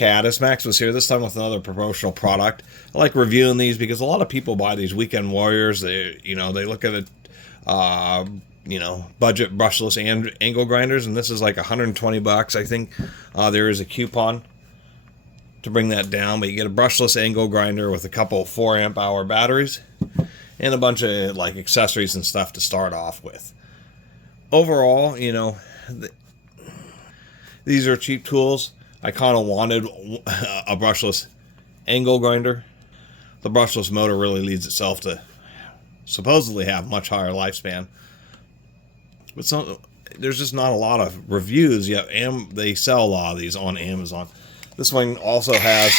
Catus. Maximus here, this time with another promotional product. I like reviewing these because a lot of people buy these weekend warriors. They look at it, budget brushless and angle grinders, and this is like 120 bucks. I think there is a coupon to bring that down, but you get a brushless angle grinder with a couple 4 amp hour batteries and a bunch of like accessories and stuff to start off with. Overall, these are cheap tools. I kind of wanted a brushless angle grinder. The brushless motor really leads itself to supposedly have much higher lifespan. But there's just not a lot of reviews yet. They sell a lot of these on Amazon. This one also has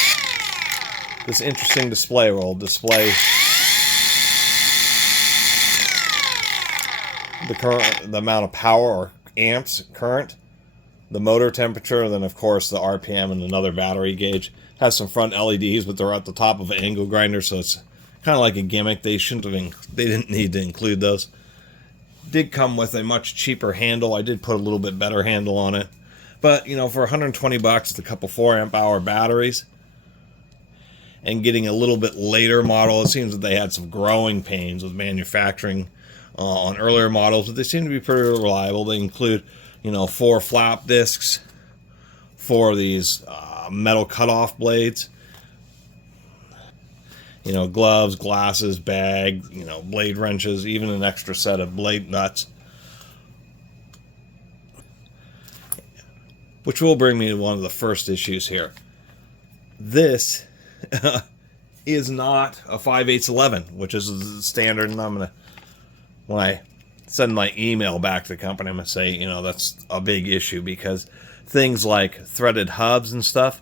this interesting display will display the amount of power or amps current, the motor temperature, and then of course the RPM and another battery gauge. Has some front LEDs, but they're at the top of an angle grinder, so it's kind of like a gimmick. They didn't need to include those. Did come with a much cheaper handle. I did put a little bit better handle on it, but for 120 bucks, a couple 4 amp hour batteries, and getting a little bit later model, it seems that they had some growing pains with manufacturing on earlier models, but they seem to be pretty reliable. They include 4 flap discs, 4 of these metal cutoff blades, gloves, glasses, bag, blade wrenches, even an extra set of blade nuts. Which will bring me to one of the first issues here. This is not a 5/8 which is the standard, and when I send my email back to the company, I'm going to say, that's a big issue, because things like threaded hubs and stuff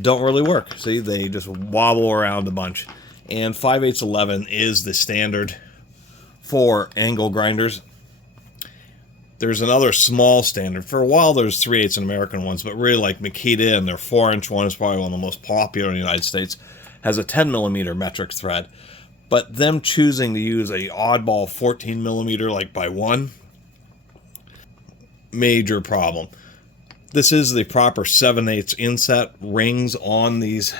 don't really work. See, they just wobble around a bunch. And 5/8 is the standard for angle grinders. There's another small standard. For a while, there's 3/8 American ones, but really like Makita, and their 4-inch one is probably one of the most popular in the United States, has a 10 millimeter metric thread. But them choosing to use a oddball 14 millimeter like by one, major problem. This is the proper 7/8 inset rings on these,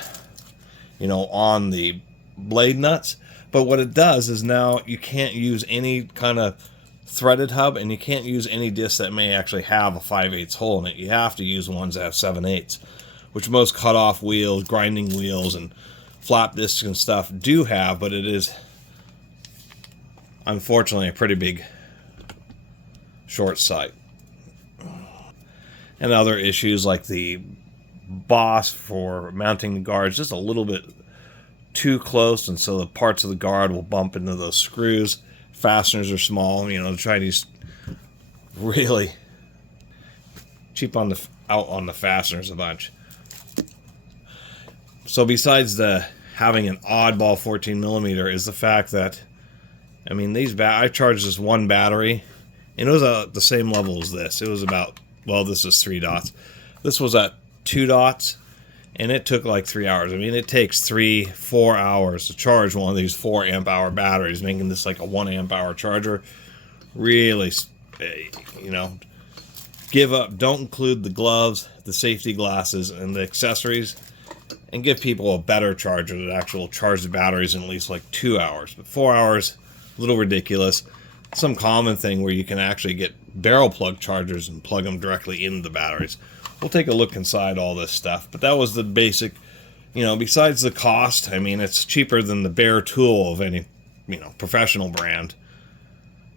on the blade nuts. But what it does is now you can't use any kind of threaded hub, and you can't use any disc that may actually have a 5/8 hole in it. You have to use ones that have 7/8, which most cutoff wheels, grinding wheels, and flap discs and stuff do have, but it is unfortunately a pretty big short sight. And other issues like the boss for mounting the guards just a little bit too close, and so the parts of the guard will bump into those screws. Fasteners are small. The Chinese really cheap out on the fasteners a bunch. So besides having an oddball 14 millimeter is the fact that, I charged this one battery, and it was the same level as this. It was about, this is 3 dots. This was at 2 dots, and it took like 3 hours. It takes 3-4 hours to charge one of these 4 amp hour batteries, making this like a 1 amp hour charger. Really, give up. Don't include the gloves, the safety glasses, and the accessories, and give people a better charger that actually will charge the batteries in at least like 2 hours. But 4 hours, a little ridiculous. Some common thing where you can actually get barrel plug chargers and plug them directly into the batteries. We'll take a look inside all this stuff, but that was the basic, besides the cost, it's cheaper than the bare tool of any, professional brand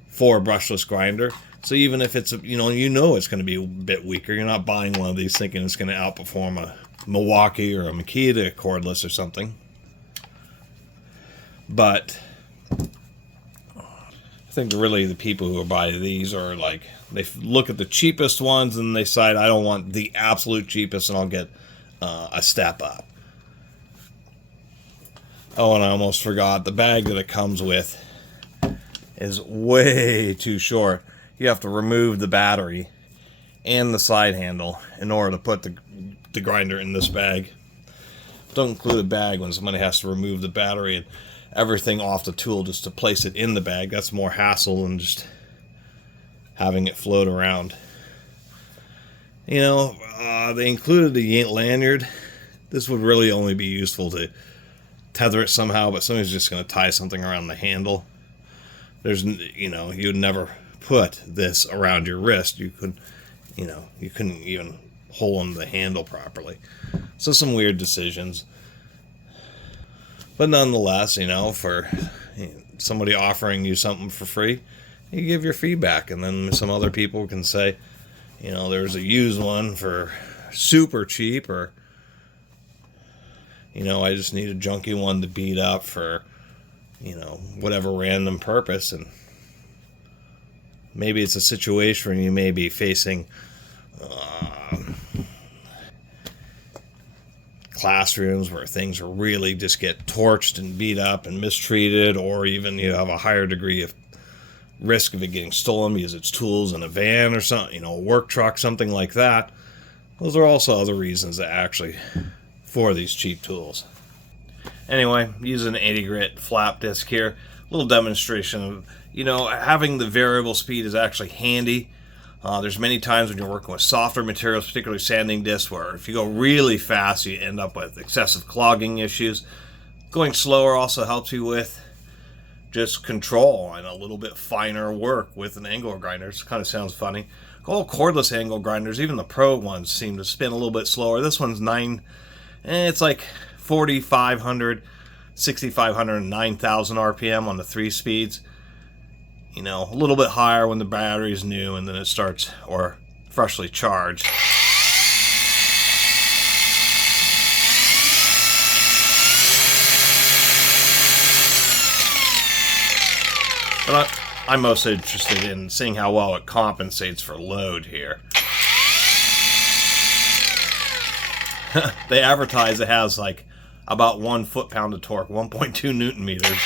for a brushless grinder. So even if it's, it's going to be a bit weaker, you're not buying one of these thinking it's going to outperform a Milwaukee or a Makita cordless or something. But I think really the people who buy these are like, they look at the cheapest ones and they decide, I don't want the absolute cheapest, and I'll get a step up. Oh, and I almost forgot, the bag that it comes with is way too short. You have to remove the battery and the side handle in order to put the grinder in this bag. Don't include a bag when somebody has to remove the battery and everything off the tool just to place it in the bag. That's more hassle than just having it float around. You know, they included the lanyard. This would really only be useful to tether it somehow, but somebody's just going to tie something around the handle. There's, you know, you'd never put this around your wrist. You couldn't even hold on the handle properly. So some weird decisions. But nonetheless, you know, for somebody offering you something for free, you give your feedback, and then some other people can say, you know, there's a used one for super cheap, or, you know, I just need a junky one to beat up for, you know, whatever random purpose. And maybe it's a situation where you may be facing classrooms where things really just get torched and beat up and mistreated, or even you have a higher degree of risk of it getting stolen because it's tools in a van or something, you know, a work truck, something like that. Those are also other reasons that actually for these cheap tools. Anyway, using an 80 grit flap disc here, a little demonstration of, you know, having the variable speed is actually handy. There's many times when you're working with softer materials, particularly sanding discs, where if you go really fast, you end up with excessive clogging issues. Going slower also helps you with just control and a little bit finer work with an angle grinder. It kind of sounds funny. All cordless angle grinders, even the pro ones, seem to spin a little bit slower. This one's it's like 4,500, 6,500, and 9,000 RPM on the 3 speeds. You know, a little bit higher when the battery is new and then it starts, or freshly charged. But I'm most interested in seeing how well it compensates for load here. They advertise it has like about 1 foot-pound of torque, 1.2 Newton meters.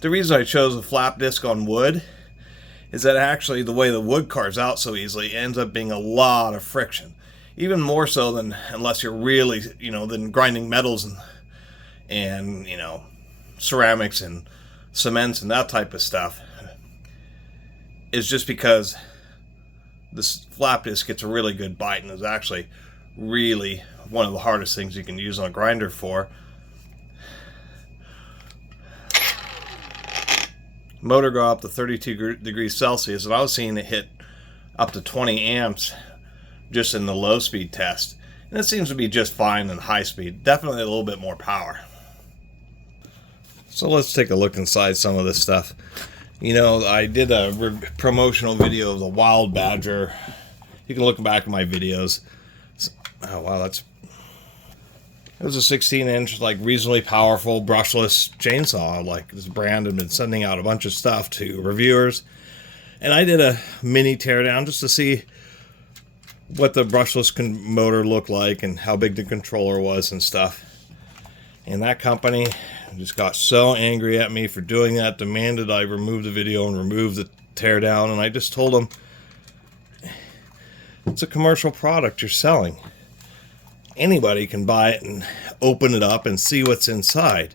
The reason I chose a flap disc on wood is that actually the way the wood carves out so easily ends up being a lot of friction. Even more so than unless you're really, you know, than grinding metals and you know, ceramics and cements and that type of stuff. Is just because this flap disc gets a really good bite and is actually really one of the hardest things you can use on a grinder for. Motor go up to 32 degrees Celsius, and I was seeing it hit up to 20 amps just in the low speed test. And it seems to be just fine in high speed. Definitely a little bit more power. So let's take a look inside some of this stuff. You know, I did a promotional video of the Wild Badger. You can look back at my videos. Oh wow, it was a 16-inch, like reasonably powerful brushless chainsaw. Like this brand had been sending out a bunch of stuff to reviewers, and I did a mini teardown just to see what the brushless motor looked like and how big the controller was and stuff. And that company just got so angry at me for doing that, demanded I remove the video and remove the teardown, and I just told them, it's a commercial product you're selling. Anybody can buy it and open it up and see what's inside.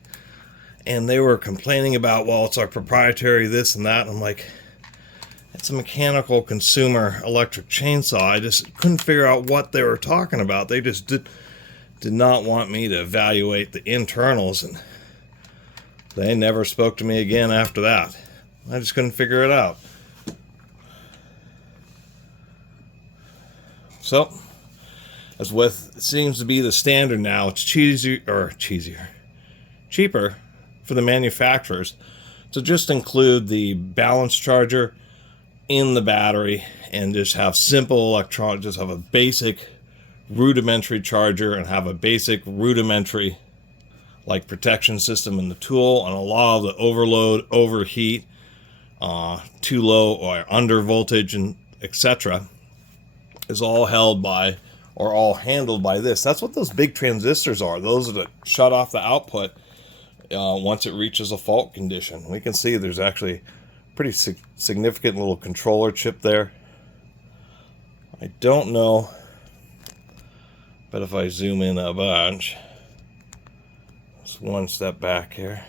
And they were complaining about, well, it's our proprietary this and that. And I'm like, it's a mechanical consumer electric chainsaw. I just couldn't figure out what they were talking about. They just did not want me to evaluate the internals, and they never spoke to me again after that. I just couldn't figure it out. So, as with seems to be the standard now, it's cheaper for the manufacturers to just include the balance charger in the battery and just have simple electronics, just have a basic rudimentary charger and have a basic rudimentary like protection system in the tool, and a lot of the overload, overheat, too low or under voltage, and etc. is all held by or all handled by this. That's what those big transistors are. Those are that shut off the output once it reaches a fault condition. We can see there's actually pretty significant little controller chip there. I don't know, but if I zoom in a bunch, just one step back here.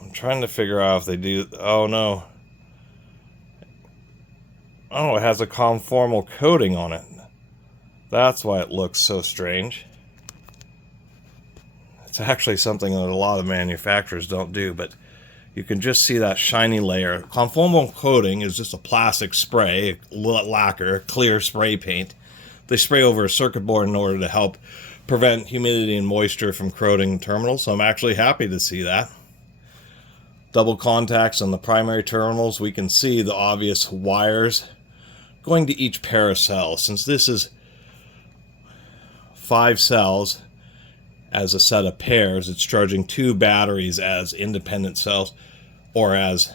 I'm trying to figure out if they do. Oh no. Oh, it has a conformal coating on it. That's why it looks so strange. It's actually something that a lot of manufacturers don't do, but you can just see that shiny layer. Conformal coating is just a plastic spray, a lacquer, clear spray paint. They spray over a circuit board in order to help prevent humidity and moisture from corroding terminals, so I'm actually happy to see that. Double contacts on the primary terminals. We can see the obvious wires going to each pair of cells. Since this is 5 cells as a set of pairs, it's charging 2 batteries as independent cells or as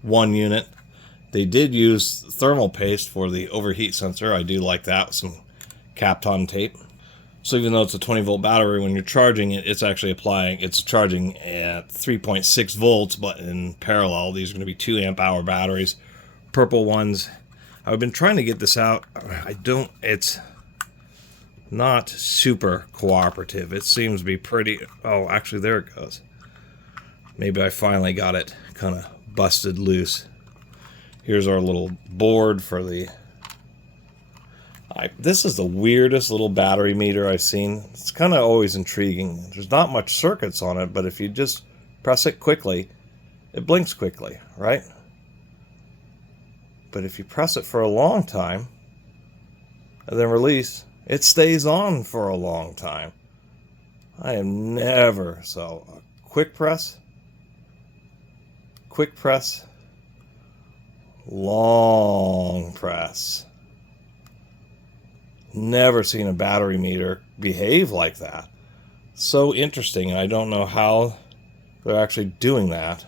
one unit. They did use thermal paste for the overheat sensor. I do like that with some Kapton tape. So even though it's a 20 volt battery, when you're charging it, it's actually it's charging at 3.6 volts, but in parallel, these are going to be 2 amp hour batteries. Purple ones. I've been trying to get this out. It's not super cooperative. It seems to be pretty, oh, actually there it goes. Maybe I finally got it kind of busted loose. Here's our little board for the, this is the weirdest little battery meter I've seen. It's kind of always intriguing. There's not much circuits on it, but if you just press it quickly, it blinks quickly, right? But if you press it for a long time, and then release, it stays on for a long time. I am never, so quick press, long press. Never seen a battery meter behave like that. So interesting, and I don't know how they're actually doing that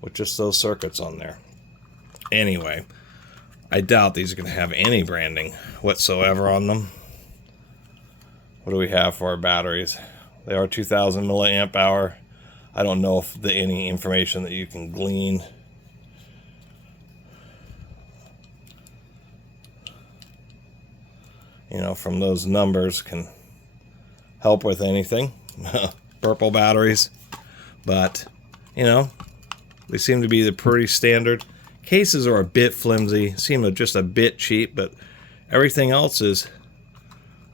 with just those circuits on there. Anyway, I doubt these are going to have any branding whatsoever on them. What do we have for our batteries? They are 2000 milliamp hour. I don't know if any information that you can glean. You know, from those numbers can help with anything. Purple batteries. But, you know, they seem to be the pretty standard. Cases are a bit flimsy, seem just a bit cheap, but everything else is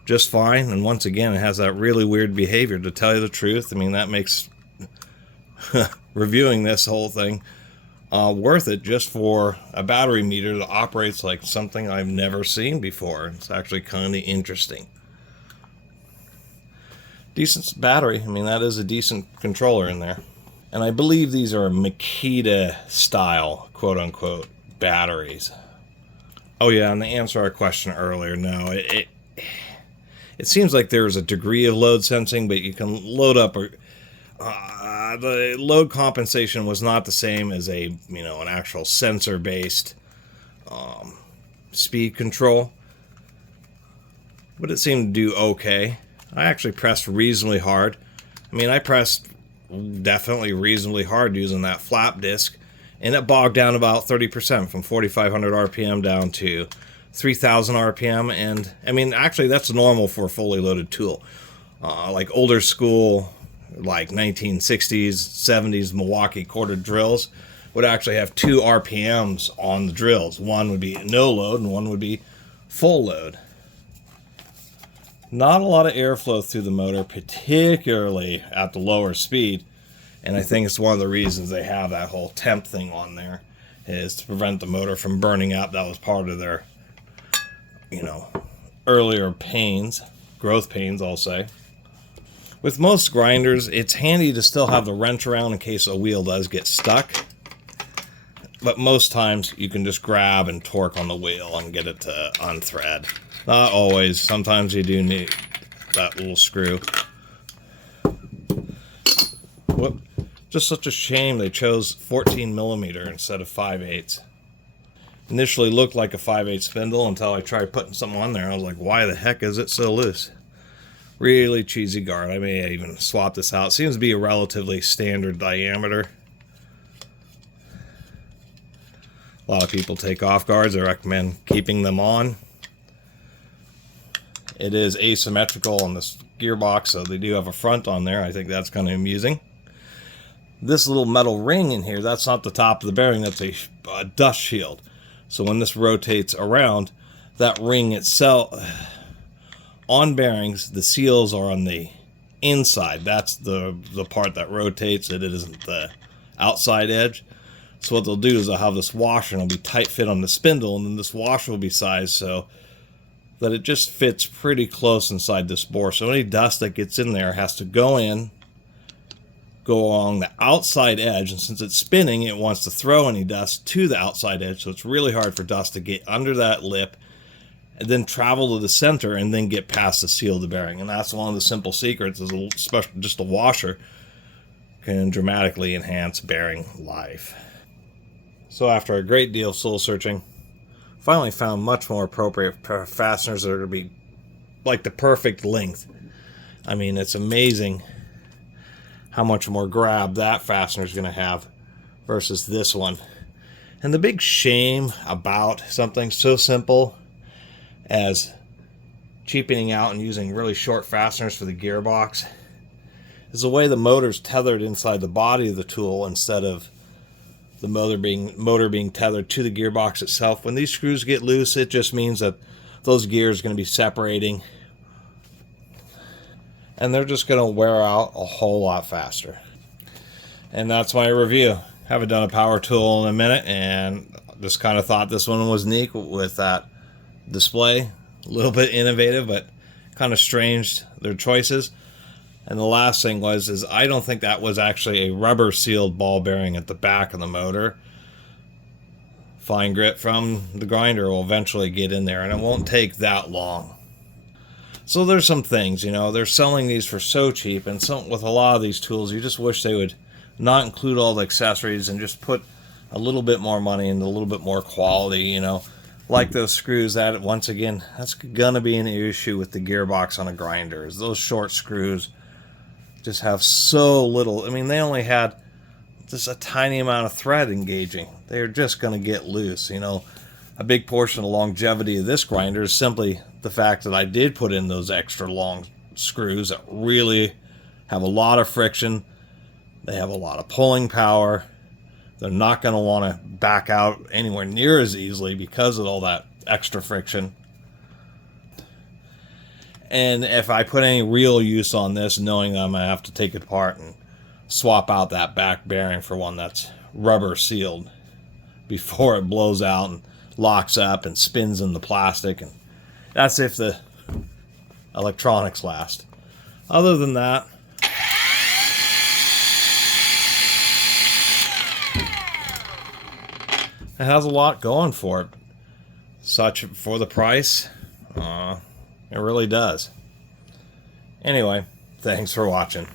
just fine. And once again, it has that really weird behavior, to tell you the truth. I mean, that makes reviewing this whole thing worth it, just for a battery meter that operates like something I've never seen before. It's actually kind of interesting. Decent battery. I mean, that is a decent controller in there. And I believe these are Makita style, quote unquote, batteries. Oh yeah, and to answer our question earlier, no, it seems like there's a degree of load sensing, but you can load up the load compensation was not the same as an actual sensor based speed control, but it seemed to do okay. I actually pressed reasonably hard. I mean, I pressed definitely reasonably hard using that flap disc, and it bogged down about 30% from 4,500 RPM down to 3,000 RPM. And I mean, actually that's normal for a fully loaded tool. Like older school, like 1960s, 70s Milwaukee quarter drills would actually have 2 RPMs on the drills. One would be no load and one would be full load. Not a lot of airflow through the motor, particularly at the lower speed. And I think it's one of the reasons they have that whole temp thing on there, is to prevent the motor from burning up. That was part of their, earlier pains, growth pains, I'll say. With most grinders, it's handy to still have the wrench around in case a wheel does get stuck. But most times you can just grab and torque on the wheel and get it to unthread. Not always. Sometimes you do need that little screw. Whoop. Just such a shame they chose 14 millimeter instead of 5/8. Initially looked like a 5/8 spindle until I tried putting something on there. I was like, why the heck is it so loose? Really cheesy guard. I may even swap this out. Seems to be a relatively standard diameter. A lot of people take off guards. I recommend keeping them on. It is asymmetrical on this gearbox, so they do have a front on there. I think that's kind of amusing. This little metal ring in here, that's not the top of the bearing. That's a dust shield. So when this rotates around, that ring itself, on bearings, the seals are on the inside. That's the part that rotates. It isn't the outside edge. So what they'll do is they'll have this washer and it'll be tight fit on the spindle, and then this washer will be sized so that it just fits pretty close inside this bore. So any dust that gets in there has to go in, go along the outside edge, and since it's spinning, it wants to throw any dust to the outside edge, so it's really hard for dust to get under that lip and then travel to the center and then get past the seal of the bearing. And that's one of the simple secrets, is just a washer can dramatically enhance bearing life. So after a great deal of soul searching, finally found much more appropriate fasteners that are going to be like the perfect length. I mean, it's amazing how much more grab that fastener is going to have versus this one. And the big shame about something so simple as cheapening out and using really short fasteners for the gearbox is the way the motor's tethered inside the body of the tool instead of the motor being tethered to the gearbox itself. When these screws get loose, it just means that those gears are going to be separating, and they're just going to wear out a whole lot faster. And that's my review. Haven't done a power tool in a minute, and just kind of thought this one was neat with that display. A little bit innovative, but kind of strange, their choices. And the last thing is I don't think that was actually a rubber sealed ball bearing at the back of the motor. Fine grit from the grinder will eventually get in there, and it won't take that long. So there's some things, they're selling these for so cheap, and with a lot of these tools, you just wish they would not include all the accessories and just put a little bit more money into a little bit more quality, Like those screws, that once again, that's gonna be an issue with the gearbox on a grinder. Is those short screws just have so little. I mean, they only had just a tiny amount of thread engaging. They're just going to get loose. A big portion of the longevity of this grinder is simply the fact that I did put in those extra long screws that really have a lot of friction. They have a lot of pulling power. They're not going to want to back out anywhere near as easily because of all that extra friction. And if I put any real use on this, knowing that I'm going to have to take it apart and swap out that back bearing for one that's rubber sealed before it blows out and locks up and spins in the plastic, and that's if the electronics last. Other than that, it has a lot going for it. Such for the price. It really does. Anyway, thanks for watching.